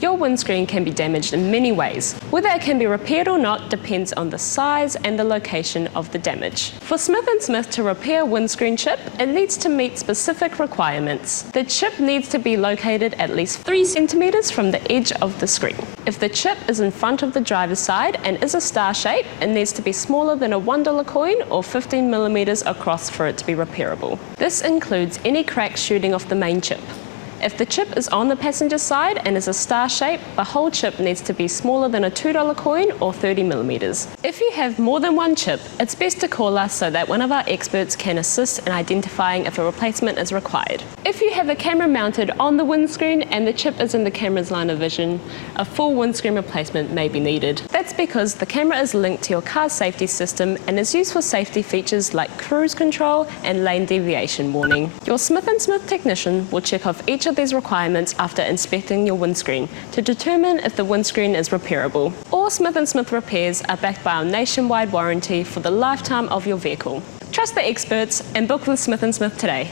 Your windscreen can be damaged in many ways. Whether it can be repaired or not depends on the size and the location of the damage. For Smith&Smith to repair a windscreen chip, it needs to meet specific requirements. The chip needs to be located at least 3 centimeters from the edge of the screen. If the chip is in front of the driver's side and is a star shape, it needs to be smaller than a $1 coin or 15 millimeters across for it to be repairable. This includes any cracks shooting off the main chip. If the chip is on the passenger side and is a star shape, the whole chip needs to be smaller than a $2 coin or 30 millimeters. If you have more than one chip, it's best to call us so that one of our experts can assist in identifying if a replacement is required. If you have a camera mounted on the windscreen and the chip is in the camera's line of vision, a full windscreen replacement may be needed. That's because the camera is linked to your car's safety system and is used for safety features like cruise control and lane deviation warning. Your Smith&Smith technician will check off each of these requirements after inspecting your windscreen to determine if the windscreen is repairable. All Smith&Smith repairs are backed by our nationwide warranty for the lifetime of your vehicle. Trust the experts and book with Smith&Smith today.